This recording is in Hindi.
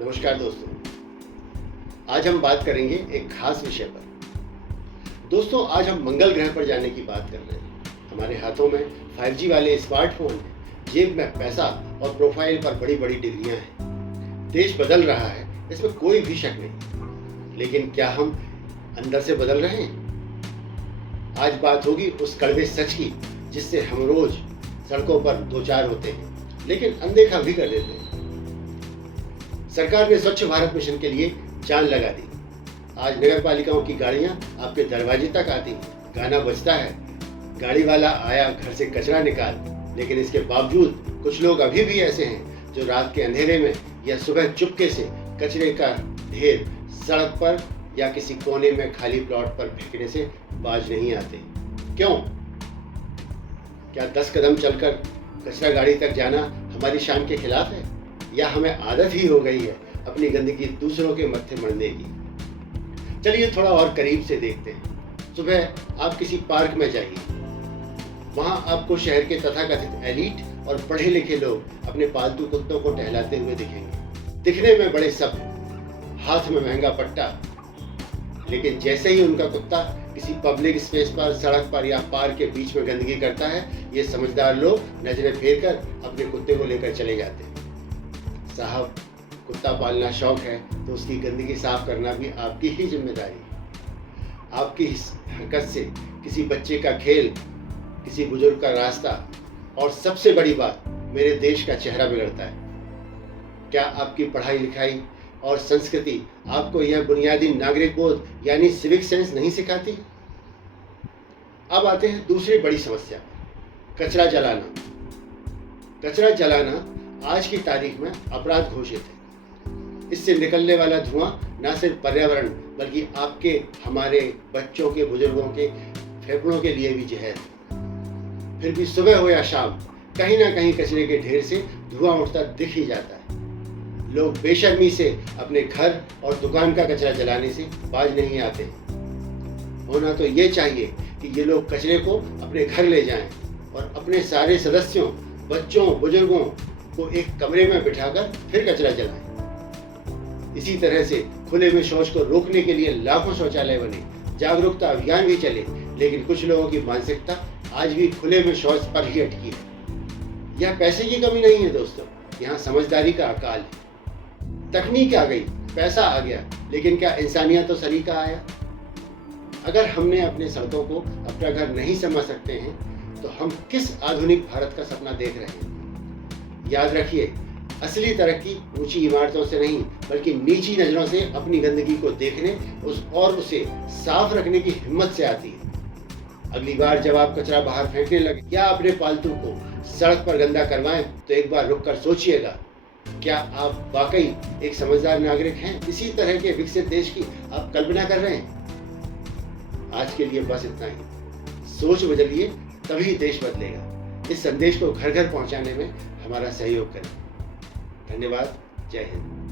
नमस्कार दोस्तों, आज हम बात करेंगे एक खास विषय पर। दोस्तों, आज हम मंगल ग्रह पर जाने की बात कर रहे हैं। हमारे हाथों में 5G वाले स्मार्टफोन हैं, जेब में पैसा और प्रोफाइल पर बड़ी बड़ी डिग्रियां हैं। देश बदल रहा है, इसमें कोई भी शक नहीं। लेकिन क्या हम अंदर से बदल रहे हैं? आज बात होगी उस कड़वे सच की जिससे हम रोज सड़कों पर दो चार होते हैं, लेकिन अनदेखा भी कर देते हैं। सरकार ने स्वच्छ भारत मिशन के लिए जान लगा दी। आज नगर पालिकाओं की गाड़ियां आपके दरवाजे तक आती हैं, गाना बजता है, गाड़ी वाला आया घर से कचरा निकाल। लेकिन इसके बावजूद कुछ लोग अभी भी ऐसे हैं जो रात के अंधेरे में या सुबह चुपके से कचरे का ढेर सड़क पर या किसी कोने में खाली प्लॉट पर फेंकने से बाज नहीं आते। क्यों? क्या 10 कदम चलकर कचरा गाड़ी तक जाना हमारी शान के खिलाफ है, या हमें आदत ही हो गई है अपनी गंदगी दूसरों के मत्थे मढ़ने की? चलिए थोड़ा और करीब से देखते हैं। सुबह आप किसी पार्क में जाइए, वहां आपको शहर के तथाकथित एलीट और पढ़े लिखे लोग अपने पालतू कुत्तों को टहलाते हुए दिखेंगे। दिखने में बड़े सभ्य, हाथ में महंगा पट्टा, लेकिन जैसे ही उनका कुत्ता किसी पब्लिक स्पेस पर, सड़क पर या पार्क के बीच में गंदगी करता है, ये समझदार लोग नजरें फेर कर अपने कुत्ते को लेकर चले जाते हैं। साहब, कुत्ता पालना शौक है तो उसकी गंदगी साफ करना भी आपकी ही जिम्मेदारी है। आपकी इस हरकत से किसी बच्चे का खेल, किसी बुजुर्ग का रास्ता और सबसे बड़ी बात, मेरे देश का चेहरा बिगड़ता है। क्या आपकी पढ़ाई लिखाई और संस्कृति आपको यह बुनियादी नागरिक बोध यानी सिविक सेंस नहीं सिखाती? अब आते हैं दूसरी बड़ी समस्या, कचरा जलाना। कचरा जलाना आज की तारीख में अपराध घोषित है। इससे निकलने वाला धुआं न सिर्फ पर्यावरण बल्कि आपके, हमारे, बच्चों के, बुजुर्गों के फेफड़ों के लिए भी जहर है। फिर भी सुबह हो या शाम कहीं ना कहीं कचरे के ढेर से धुआं उठता दिख ही जाता है। लोग बेशर्मी से अपने घर और दुकान का कचरा जलाने से बाज नहीं आते। होना तो ये चाहिए कि ये लोग कचरे को अपने घर ले जाएं और अपने सारे सदस्यों, बच्चों, बुजुर्गों को एक कमरे में बिठाकर फिर कचरा जलाएं। इसी तरह से खुले में शौच को रोकने के लिए लाखों शौचालय बने, जागरूकता अभियान भी चले, लेकिन कुछ लोगों की मानसिकता आज भी खुले में शौच पर ही अटकी है। यह पैसे की कमी नहीं है दोस्तों, यहाँ समझदारी का अकाल है। तकनीक आ गई, पैसा आ गया, लेकिन क्या इंसानियत और सलीका आया? अगर हमने अपने सड़कों को अपना घर नहीं समझ सकते हैं तो हम किस आधुनिक भारत का सपना देख रहे हैं? याद रखिए, असली तरक्की ऊंची इमारतों से नहीं बल्कि नीची नजरों से अपनी गंदगी को देखने और उसे साफ रखने की हिम्मत से आती है। अगली बार जब आप कचरा बाहर फेंकने लगे या अपने पालतू को सड़क पर गंदा करवाएं तो एक बार रुककर सोचिएगा, क्या आप वाकई एक समझदार नागरिक हैं? इसी तरह के विकसित देश की आप कल्पना कर रहे हैं? आज के लिए बस इतना ही। सोच बदलिए, तभी देश बदलेगा। इस संदेश को घर घर पहुंचाने में हमारा सहयोग करें। धन्यवाद। जय हिंद।